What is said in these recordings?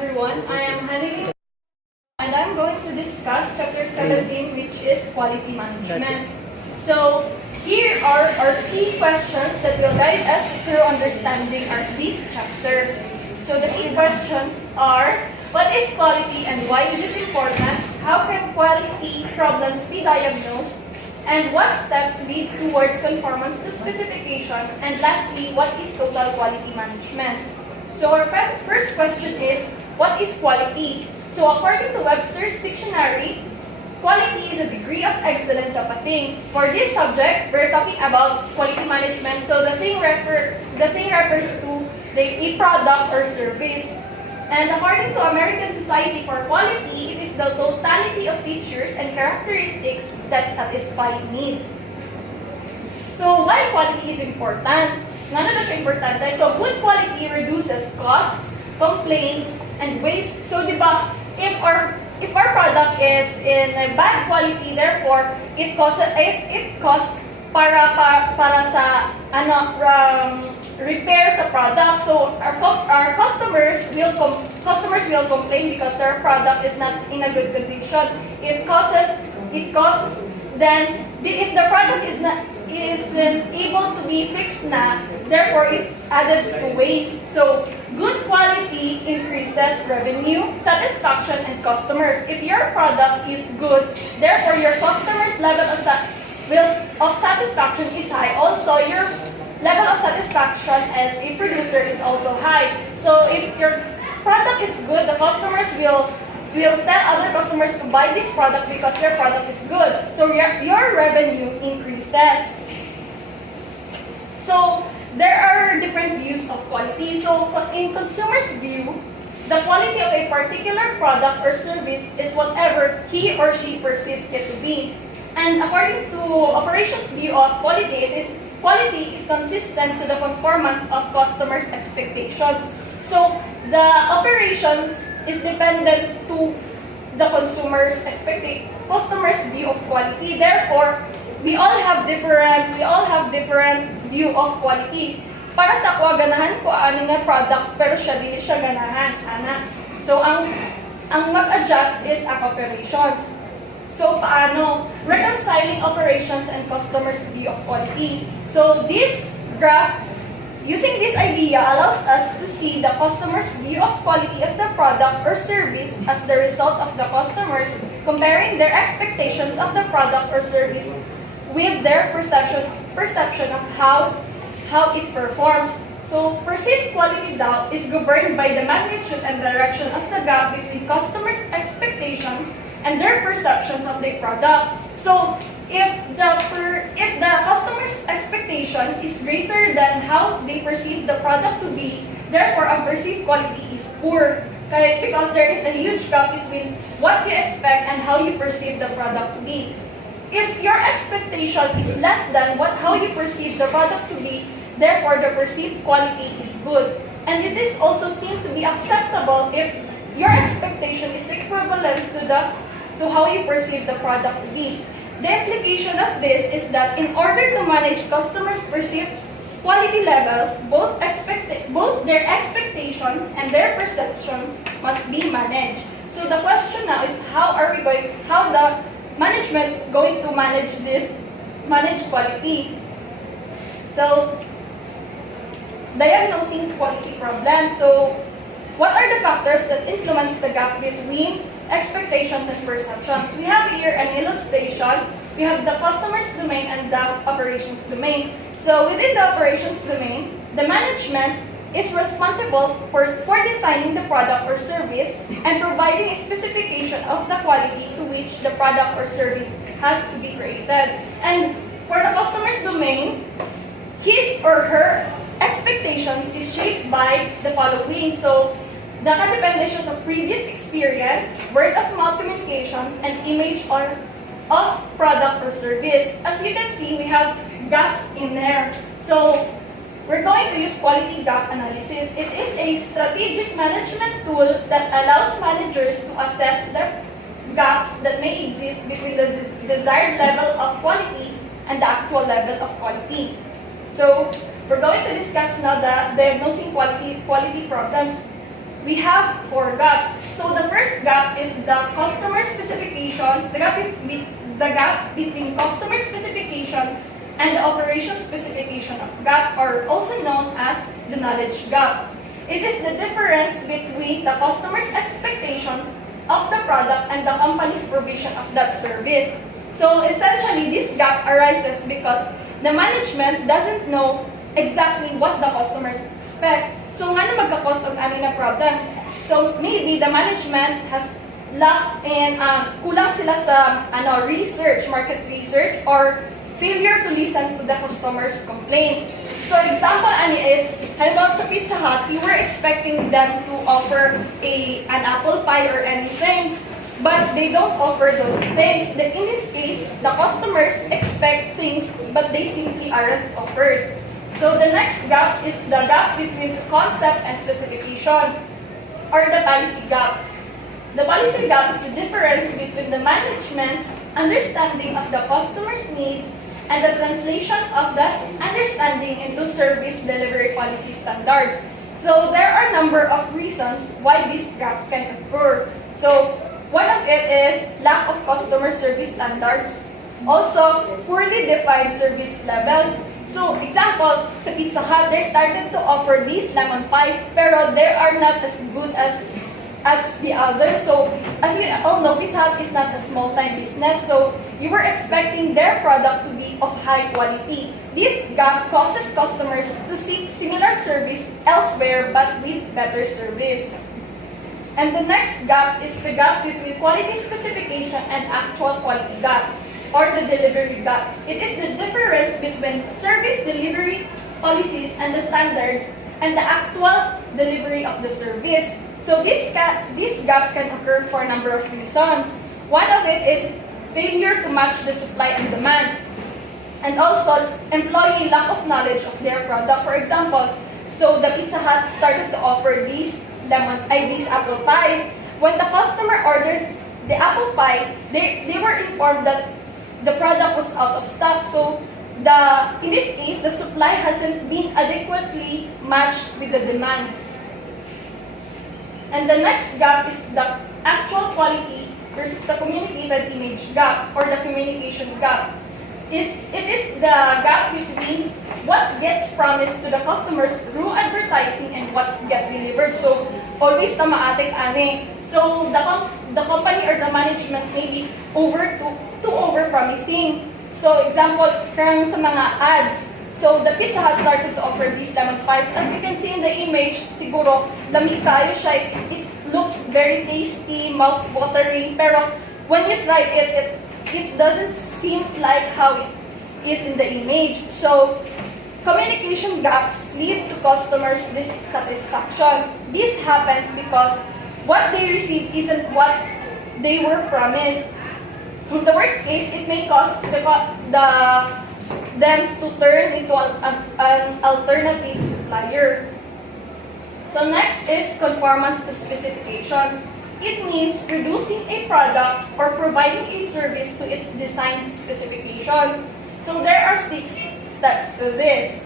everyone. I am Hanilyn and I'm going to discuss chapter 17, which is quality management. So here are our key questions that will guide us through understanding this chapter. So the key questions are, what is quality and why is it important? How can quality problems be diagnosed? And what steps lead towards conformance to specification? And lastly, what is total quality management? So our first question is, what is quality? So according to Webster's dictionary, quality is a degree of excellence of a thing. For this subject, we're talking about quality management. So the thing refers to a product or service. And according to American Society for Quality, it is the totality of features and characteristics that satisfy needs. So why quality is important? Nano na siya importante. So good quality reduces costs, complaints, and waste. So di ba, if our product is in a bad quality, therefore it costs para sa repair sa product. So our customers will complain because their product is not in a good condition. It costs then if the product isn't able to be fixed na, therefore it adds to waste. So good quality increases revenue, satisfaction, and customers. If your product is good, therefore your customers' level of satisfaction is high. Also, your level of satisfaction as a producer is also high. So if your product is good, the customers will tell other customers to buy this product because their product is good. So your revenue increases. So there are different views of quality. So in consumers' view, the quality of a particular product or service is whatever he or she perceives it to be. And according to operations view of quality, quality is consistent to the conformance of customers' expectations. So the operations is dependent to the customer's view of quality. Therefore, we all have different view of quality. Para sa ako, ganahan ko ano nga product pero dili siya ganahan ana. So ang mag-adjust is ang operations. So paano reconciling operations and customers' view of quality? So this graph, using this idea, allows us to see the customer's view of quality of the product or service as the result of the customers comparing their expectations of the product or service with their perception of how it performs. So perceived quality daw is governed by the magnitude and direction of the gap between customers' expectations and their perceptions of the product. So if the customer's expectation is greater than how they perceive the product to be, therefore ang perceived quality is poor. Because there is a huge gap between what you expect and how you perceive the product to be. If your expectation is less than how you perceive the product to be, therefore the perceived quality is good. And it is also seen to be acceptable if your expectation is equivalent to how you perceive the product to be. The implication of this is that in order to manage customers' perceived quality levels, both their expectations and their perceptions must be managed. So the question now is, how the management going to manage quality? So diagnosing quality problems. So what are the factors that influence the gap between expectations and perceptions? We have here an illustration. We have the customer's domain and the operations domain. So within the operations domain, the management is responsible for designing the product or service and providing a specification of the quality to which the product or service has to be created. And for the customer's domain, his or her expectations is shaped by the following. So the nakadepende siya sa previous experience, word of mouth communications, and image of product or service. As you can see, we have gaps in there. So we're going to use quality gap analysis. It is a strategic management tool that allows managers to assess the gaps that may exist between the desired level of quality and the actual level of quality. So we're going to discuss now the diagnosing quality problems. we have 4 gaps. So the first gap is the customer specification, the gap between customer specification and the operation specification of gap, or also known as the knowledge gap. It is the difference between the customer's expectations of the product and the company's provision of that service. So essentially, this gap arises because the management doesn't know exactly what the customers expect. So nga na magka-cause of ano na problem. So maybe the management has lacked in, kulang sila sa research, market research, or failure to listen to the customers' complaints. So example is, halimbawa sa Pizza Hut, you were expecting them to offer an apple pie or anything, but they don't offer those things. In this case, the customers expect things, but they simply aren't offered. So the next gap is the gap between the concept and specification, or the policy gap. The policy gap is the difference between the management's understanding of the customer's needs and the translation of that understanding into service delivery policy standards. So there are a number of reasons why this gap can occur. So one of it is lack of customer service standards. Also, poorly defined service levels. So example, sa Pizza Hut, they started to offer these lemon pies, pero they are not as good as the others. So as we all know, Pizza Hut is not a small-time business, so you were expecting their product to be of high quality. This gap causes customers to seek similar service elsewhere but with better service. And the next gap is the gap between quality specification and actual quality gap, or the delivery gap. It is the difference between service delivery policies and the standards and the actual delivery of the service. So this gap can occur for a number of reasons. One of it is failure to match the supply and demand, and also employee lack of knowledge of their product. For example, so the Pizza Hut started to offer these apple pies. When the customer orders the apple pie, they were informed that the product was out of stock. So in this case, the supply hasn't been adequately matched with the demand. And the next gap is the actual quality versus the communicated image gap, or the communication gap. It is the gap between what gets promised to the customers through advertising and what's get delivered. So always tama-ating ani. So the company or the management may be too over-promising. So example, karang sa mga ads. So the Pizza Hut started to offer these lemon pies. As you can see in the image, siguro lamig kayo siya. It looks very tasty, mouth-watering. Pero when you try it doesn't seem like how it is in the image. So communication gaps lead to customers' dissatisfaction. This happens because what they receive isn't what they were promised. In the worst case, it may cause them to turn into an alternative supplier. So next is conformance to specifications. It means producing a product or providing a service to its design specifications. So there are 6 steps to this.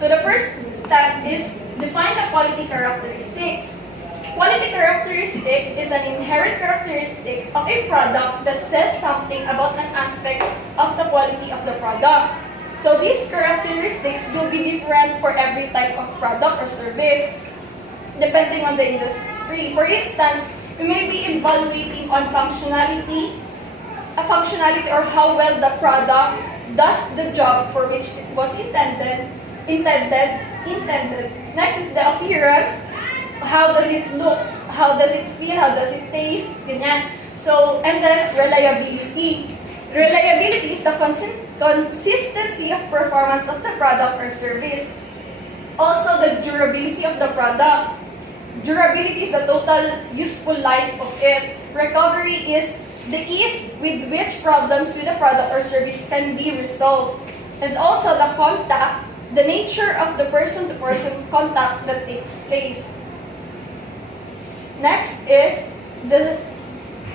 So the first step is define the quality characteristics. Quality characteristic is an inherent characteristic of a product that says something about an aspect of the quality of the product. So these characteristics will be different for every type of product or service, depending on the industry. For instance, we may be evaluating on functionality or how well the product does the job for which it was intended. Next is the appearance. How does it look? How does it feel? How does it taste? Ganyan. So, and then reliability. Reliability is the consistency of performance of the product or service. Also, the durability of the product. Durability is the total useful life of it. Recovery is the ease with which problems with the product or service can be resolved. And also the contact, the nature of the person-to-person contacts that takes place. Next is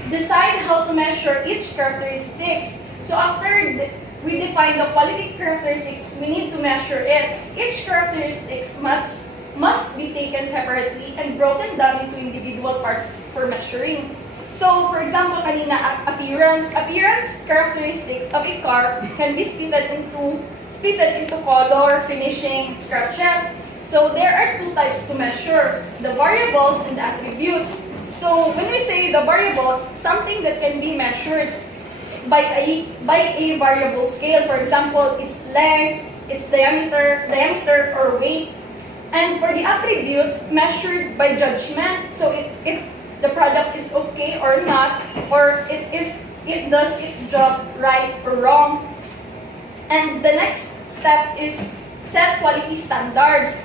decide how to measure each characteristics. So after we define the quality characteristics, we need to measure it. Each characteristics must must be taken separately and broken down into individual parts for measuring. So, for example, kanina, appearance characteristics of a car can be split into color, finishing, scratches. So, there are two types to measure, the variables and the attributes. So, when we say the variables, something that can be measured by a variable scale. For example, its length, its diameter or weight. And for the attributes, measured by judgment. So if the product is okay or not, or if it does its job right or wrong. And the next step is set quality standards.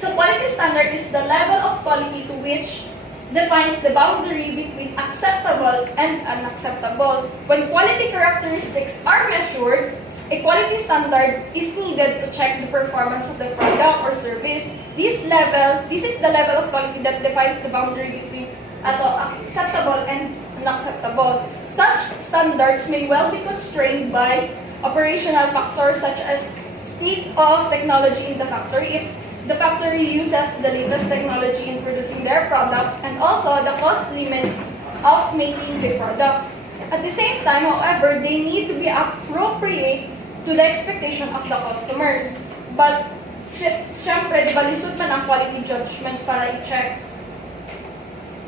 So quality standard is the level of quality to which defines the boundary between acceptable and unacceptable. When quality characteristics are measured, a quality standard is needed to check the performance of the product or service. This is the level of quality that defines the boundary between acceptable and unacceptable. Such standards may well be constrained by operational factors such as state of technology in the factory, if the factory uses the latest technology in producing their products, and also the cost limits of making the product. At the same time, however, they need to be appropriate to the expectation of the customers. But, syempre, balisod man ang quality judgment para i-check.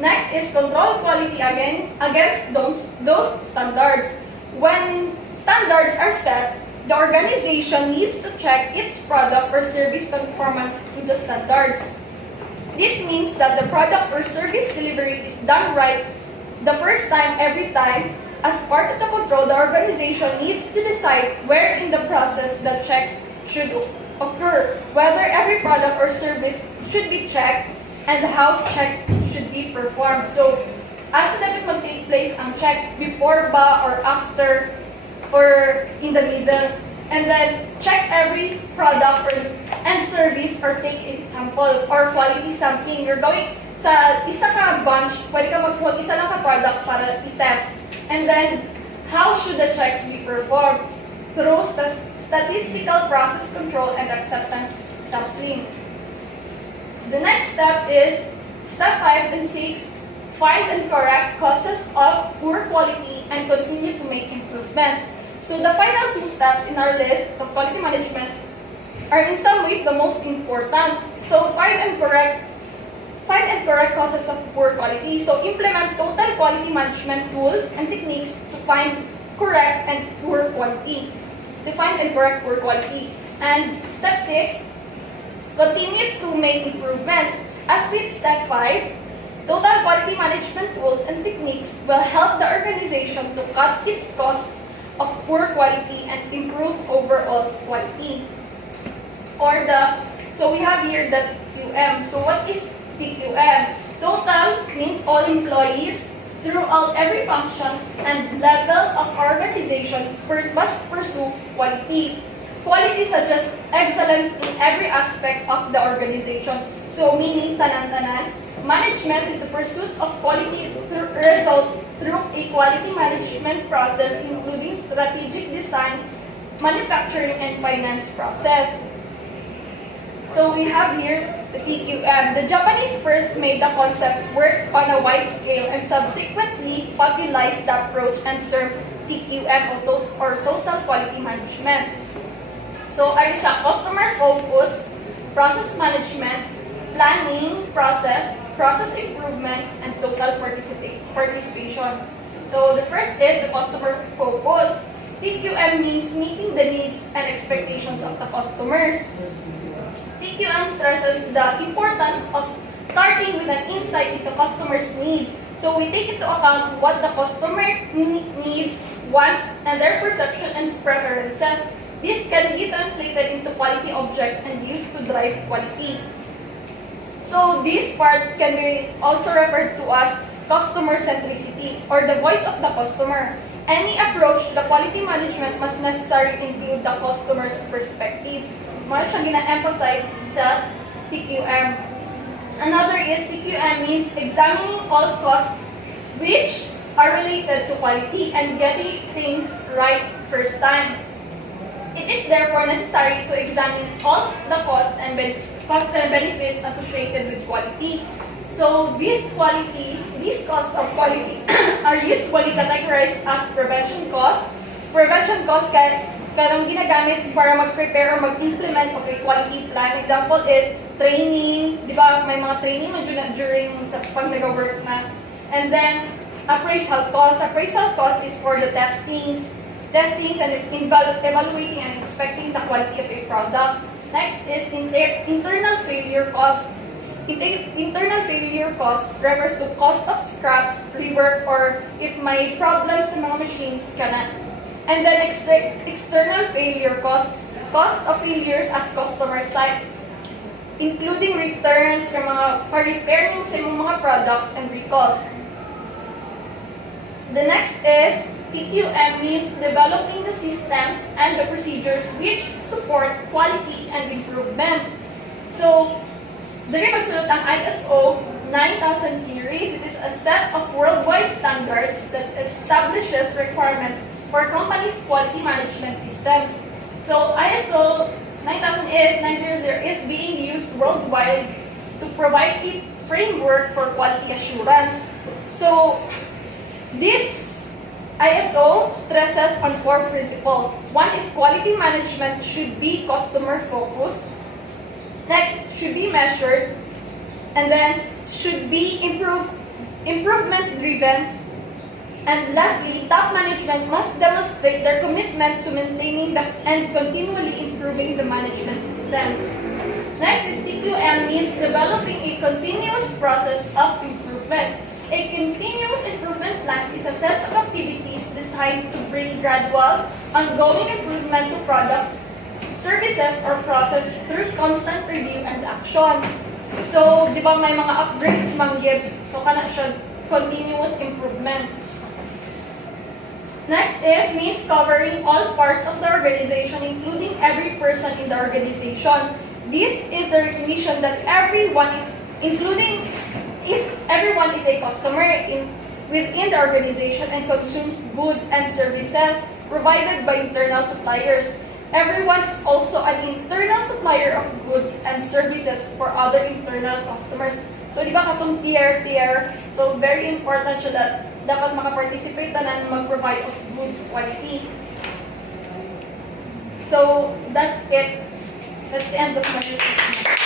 Next is control quality against those standards. When standards are set, the organization needs to check its product or service conformance to the standards. This means that the product or service delivery is done right the first time, every time. As part of the control, the organization needs to decide where in the process the checks should occur, whether every product or service should be checked, and how checks should be performed. So, asa dapat mag-take place ang check, before ba or after or in the middle, and then check every product and service or take a sample or quality sampling. You're going sa isa ka bunch, pwede ka mag-hold isa lang ka product para i-test. And then, how should the checks be performed? Through statistical process control and acceptance sampling. The next step is step 5 and 6, find and correct causes of poor quality and continue to make improvements. So the final two steps in our list of quality management are in some ways the most important. So find and correct causes of poor quality. So implement total quality management tools and techniques to find, correct, and poor quality. Define and correct poor quality. And step 6, continue to make improvements. As with step 5, total quality management tools and techniques will help the organization to cut its costs of poor quality and improve overall quality. So we have here the TQM. So what is TQM? Total means all employees throughout every function and level of organization must pursue quality. Quality suggests excellence in every aspect of the organization. So meaning tanan-tanan, management is the pursuit of quality results through a quality management process including strategic design, manufacturing, and finance process. So we have here the TQM. The Japanese first made the concept work on a wide scale and subsequently popularized the approach and term TQM or Total Quality Management. So ay siya customer focus, process management, planning, process improvement, and total participation. So the first is the customer focus. TQM means meeting the needs and expectations of the customers. TQM stresses the importance of starting with an insight into customers' needs. So we take into account what the customer needs, wants, and their perception and preferences. This can be translated into quality objects and used to drive quality. So this part can be also referred to as customer centricity or the voice of the customer. Any approach to the quality management must necessarily include the customer's perspective. Mas siya gina-emphasize sa TQM. Another is TQM means examining all costs which are related to quality and getting things right first time. It It is therefore necessary to examine all the costs and benefits associated with quality. So these costs of quality are usually categorized as prevention costs. Prevention costs karang ginagamit para mag-prepare or mag-implement of a quality plan. Example is training, di ba? May mga training man during sa pag nag-work na. And then, appraisal cost. Appraisal cost is for the testings and evaluating and inspecting the quality of a product. Next is internal failure costs. Internal failure costs refers to cost of scraps, rework, or if may problems sa mga machines kana. And then external failure costs, cost of failures at customer site, including returns sa mga pa-repair nyo sa mga products and recalls. The next is TQM, means developing the systems and the procedures which support quality and improvement. So, diri masulot ang ISO 9000 series. It is a set of worldwide standards that establishes requirements for companies' quality management systems. So, ISO 9000 is being used worldwide to provide a framework for quality assurance. So, this ISO stresses on 4 principles. One is quality management should be customer focused. Next, should be measured. And then, should be improvement driven. And lastly, top management must demonstrate their commitment to maintaining and continually improving the management systems. Next is TQM, means developing a continuous process of improvement. A continuous improvement plan is a set of activities designed to bring gradual, ongoing improvement to products, services, or process through constant review and actions. So, di ba may mga upgrades manggib? So, kana siya continuous improvement. Next is means covering all parts of the organization, including every person in the organization. This is the recognition that everyone is a customer within the organization and consumes goods and services provided by internal suppliers. Everyone is also an internal supplier of goods and services for other internal customers. So, di ba katong tier? So, very important siya that dapat makaparticipate na mag-provide of good quality. So, that's it. That's the end of my presentation.